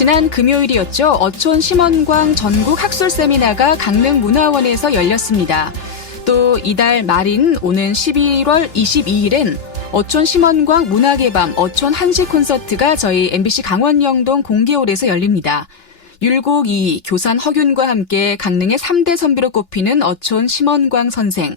지난 금요일이었죠. 어촌 심원광 전국 학술 세미나가 강릉문화원에서 열렸습니다. 또 이달 말인 오는 11월 22일엔 어촌 심원광 문학의 밤 어촌 한시 콘서트가 저희 MBC 강원영동 공개홀에서 열립니다. 율곡 이 교산 허균과 함께 강릉의 3대 선비로 꼽히는 어촌 심원광 선생.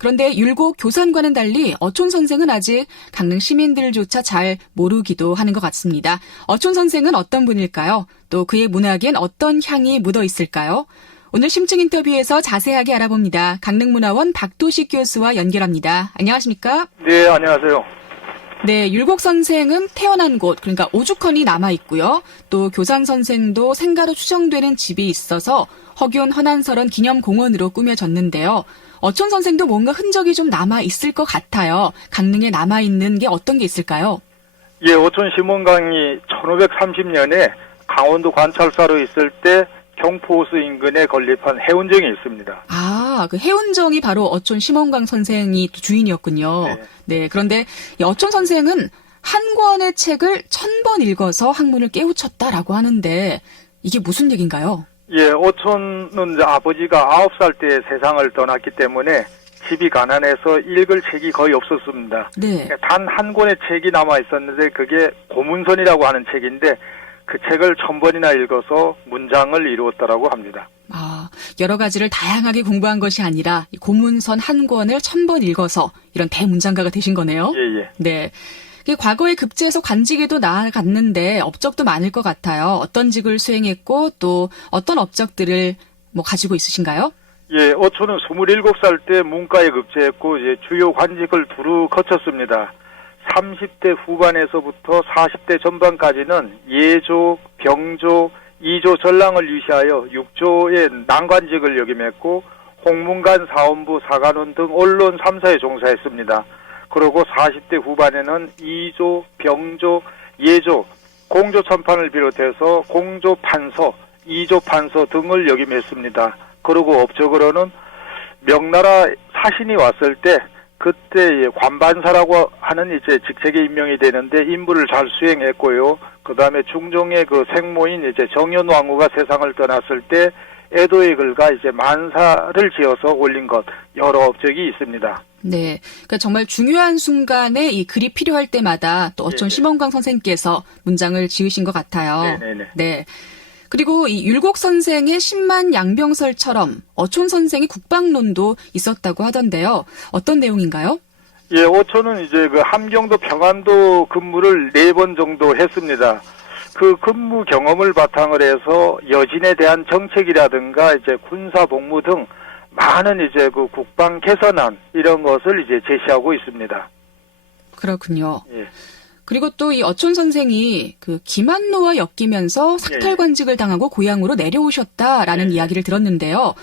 그런데 율곡 교산과는 달리 어촌 선생은 아직 강릉 시민들조차 잘 모르기도 하는 것 같습니다. 어촌 선생은 어떤 분일까요? 또 그의 문학엔 어떤 향이 묻어 있을까요? 오늘 심층 인터뷰에서 자세하게 알아봅니다. 강릉문화원 박도식 교수와 연결합니다. 안녕하십니까? 네, 안녕하세요. 네, 율곡 선생은 태어난 곳, 그러니까 오죽헌이 남아있고요. 또 교산 선생도 생가로 추정되는 집이 있어서 허균 허난설원 기념공원으로 꾸며졌는데요. 어촌 선생도 뭔가 흔적이 좀 남아있을 것 같아요. 강릉에 남아있는 게 어떤 게 있을까요? 예, 어촌 심원광이 1530년에 강원도 관찰사로 있을 때 경포호수 인근에 건립한 해운정이 있습니다. 아, 그 해운정이 바로 어촌 심원광 선생이 주인이었군요. 네. 네, 그런데 이 어촌 선생은 한 권의 책을 1000번 읽어서 학문을 깨우쳤다라고 하는데 이게 무슨 얘기인가요? 예, 어촌은 이제 아버지가 9살 때 세상을 떠났기 때문에 집이 가난해서 읽을 책이 거의 없었습니다. 네. 단 한 권의 책이 남아 있었는데 그게 고문선이라고 하는 책인데 그 책을 1000번이나 읽어서 문장을 이루었다라고 합니다. 아, 여러 가지를 다양하게 공부한 것이 아니라 이 고문선 한 권을 1000번 읽어서 이런 대문장가가 되신 거네요. 예, 예. 네. 과거에 급제에서 관직에도 나아갔는데 업적도 많을 것 같아요. 어떤 직을 수행했고 또 어떤 업적들을 가지고 있으신가요? 예, 어촌은 27살 때 문과에 급제했고 이제 주요 관직을 두루 거쳤습니다. 30대 후반에서부터 40대 전반까지는 예조, 병조, 이조 전랑을 유시하여 6조의 난관직을 역임했고 홍문관, 사원부, 사관원 등 언론 3사에 종사했습니다. 그리고 40대 후반에는 이조, 병조, 예조, 공조참판을 비롯해서 공조판서, 이조판서 등을 역임했습니다. 그리고 업적으로는 명나라 사신이 왔을 때 그때 관반사라고 하는 이제 직책에 임명이 되는데 임무를 잘 수행했고요. 그 다음에 중종의 그 생모인 이제 정현왕후가 세상을 떠났을 때 애도의 글과 이제 만사를 지어서 올린 것 여러 업적이 있습니다. 네, 그러니까 정말 중요한 순간에 이 글이 필요할 때마다 또 어촌 심원광 선생께서 문장을 지으신 것 같아요. 네네네. 네. 그리고 이 율곡 선생의 10만 양병설처럼 어촌 선생의 국방론도 있었다고 하던데요. 어떤 내용인가요? 예, 어촌은 이제 그 함경도 평안도 근무를 4번 정도 했습니다. 그 근무 경험을 바탕으로 해서 여진에 대한 정책이라든가 이제 군사 복무 등 많은 이제 그 국방 개선안 이런 것을 이제 제시하고 있습니다. 그렇군요. 예. 그리고 또 이 어촌 선생이 그 김한로와 엮이면서 삭탈관직을 당하고 고향으로 내려오셨다라는 이야기를 들었는데요.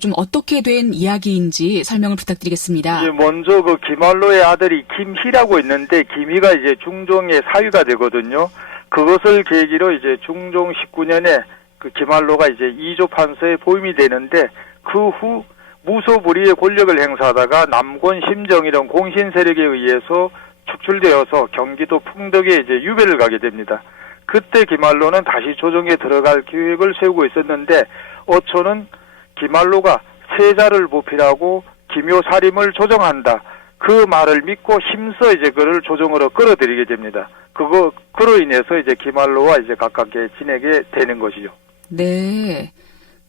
좀 어떻게 된 이야기인지 설명을 부탁드리겠습니다. 예, 먼저 그 김한로의 아들이 김희라고 있는데 김희가 이제 중종의 사위가 되거든요. 그것을 계기로 이제 중종 19년에 그 김한로가 이제 이조 판서에 보임이 되는데 그 후 무소불위의 권력을 행사하다가 남권 심정 이런 공신 세력에 의해서 축출되어서 경기도 풍덕에 이제 유배를 가게 됩니다. 그때 김한로는 다시 조정에 들어갈 계획을 세우고 있었는데 어촌은 김한로가 세자를 보필하고 김효사림을 조정한다. 그 말을 믿고 힘써 이제 그를 조정으로 끌어들이게 됩니다. 그로 인해서 이제 김한로와 이제 가깝게 지내게 되는 것이죠. 네.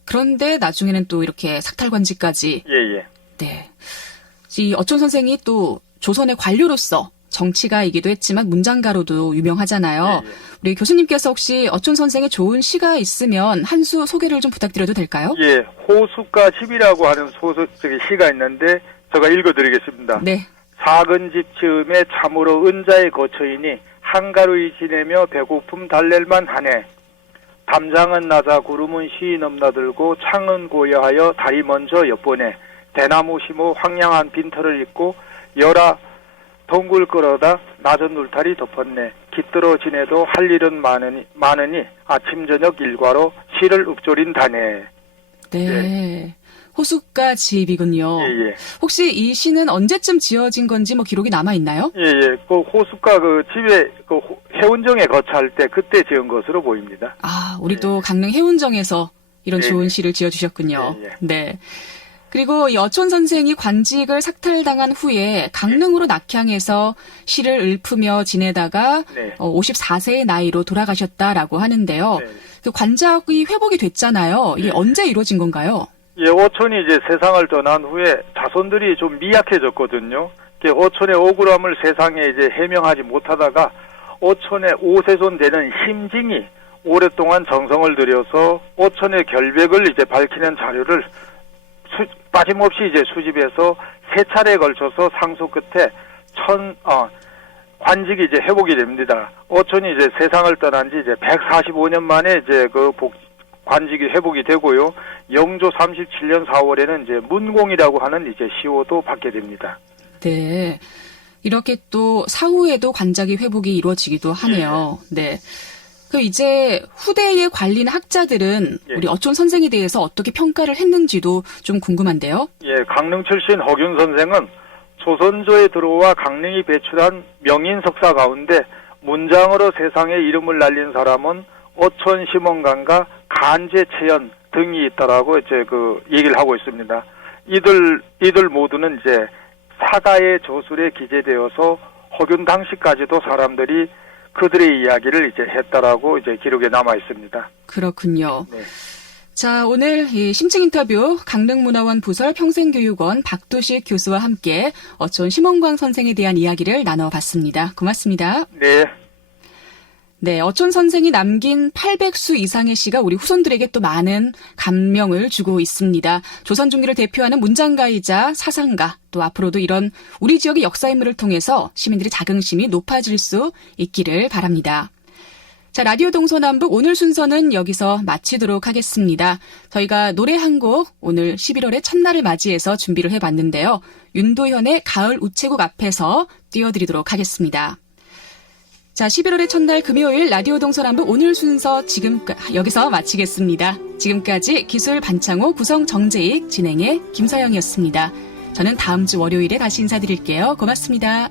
그런데 나중에는 또 이렇게 삭탈관직까지. 예. 네. 이 어촌 선생이 또 조선의 관료로서 정치가이기도 했지만 문장가로도 유명하잖아요. 예. 우리 교수님께서 혹시 어촌 선생의 좋은 시가 있으면 한 수 소개를 좀 부탁드려도 될까요? 예, 호숫가 집이라고 하는 시가 있는데 제가 읽어드리겠습니다. 네. 작은 집 지음에 참으로 은자의 거처이니 한가루이 지내며 배고픔 달랠만 하네. 담장은 낮아 구름은 시이 넘나들고 창은 고여하여 달이 먼저 엿보네. 대나무 심어 황량한 빈터를 입고 열아 동굴 끌어다 낮은 울타리 덮었네. 깃들어 지내도 할 일은 많으니 아침 저녁 일과로 시를 읊조린다네. 네. 호숫가 집이군요. 예, 예. 혹시 이 시는 언제쯤 지어진 건지 뭐 기록이 남아 있나요? 예, 예. 그 호숫가 그 집에 그 해운정에 거처할 때 그때 지은 것으로 보입니다. 아, 우리도 강릉 해운정에서 이런 예, 좋은 시를 지어주셨군요. 예, 예. 네. 그리고 이 어촌 선생이 관직을 삭탈당한 후에 강릉으로 낙향해서 시를 읊으며 지내다가 네. 54세의 나이로 돌아가셨다라고 하는데요. 네. 그 관작이 회복이 됐잖아요. 이게 네. 언제 이루어진 건가요? 예, 오촌이 이제 세상을 떠난 후에 자손들이 좀 미약해졌거든요. 오촌의 억울함을 세상에 이제 해명하지 못하다가 오촌의 5세손 되는 심징이 오랫동안 정성을 들여서 오촌의 결백을 이제 밝히는 자료를 빠짐없이 이제 수집해서 세 차례에 걸쳐서 상소 끝에 관직이 이제 회복이 됩니다. 오촌이 이제 세상을 떠난 지 이제 145년 만에 이제 관직이 회복이 되고요. 영조 37년 4월에는 이제 문공이라고 하는 이제 시호도 받게 됩니다. 네. 이렇게 또 사후에도 관작이 회복이 이루어지기도 하네요. 네. 그 이제 후대의 관리나 학자들은 예. 우리 어촌 선생에 대해서 어떻게 평가를 했는지도 좀 궁금한데요. 예, 강릉 출신 허균 선생은 조선조에 들어와 강릉이 배출한 명인 석사 가운데 문장으로 세상에 이름을 날린 사람은 어촌 심원강과 간제채연 등이 있다라고 이제 그 얘기를 하고 있습니다. 이들 모두는 이제 사가의 저술에 기재되어서 허균 당시까지도 사람들이 그들의 이야기를 이제 했다라고 이제 기록에 남아 있습니다. 그렇군요. 네. 자, 오늘 이 심층 인터뷰 강릉문화원 부설 평생교육원 박도식 교수와 함께 어촌 심원광 선생에 대한 이야기를 나눠봤습니다. 고맙습니다. 네. 네, 어촌 선생이 남긴 800수 이상의 시가 우리 후손들에게 또 많은 감명을 주고 있습니다. 조선 중기를 대표하는 문장가이자 사상가, 또 앞으로도 이런 우리 지역의 역사 인물을 통해서 시민들의 자긍심이 높아질 수 있기를 바랍니다. 자, 라디오 동서남북 오늘 순서는 여기서 마치도록 하겠습니다. 저희가 노래 한 곡 오늘 11월의 첫날을 맞이해서 준비를 해봤는데요. 윤도현의 가을 우체국 앞에서 띄워드리도록 하겠습니다. 자, 11월의 첫날 금요일 라디오 동서남북 오늘 순서 여기서 마치겠습니다. 지금까지 기술 반창호, 구성 정재익, 진행의 김서영이었습니다. 저는 다음 주 월요일에 다시 인사드릴게요. 고맙습니다.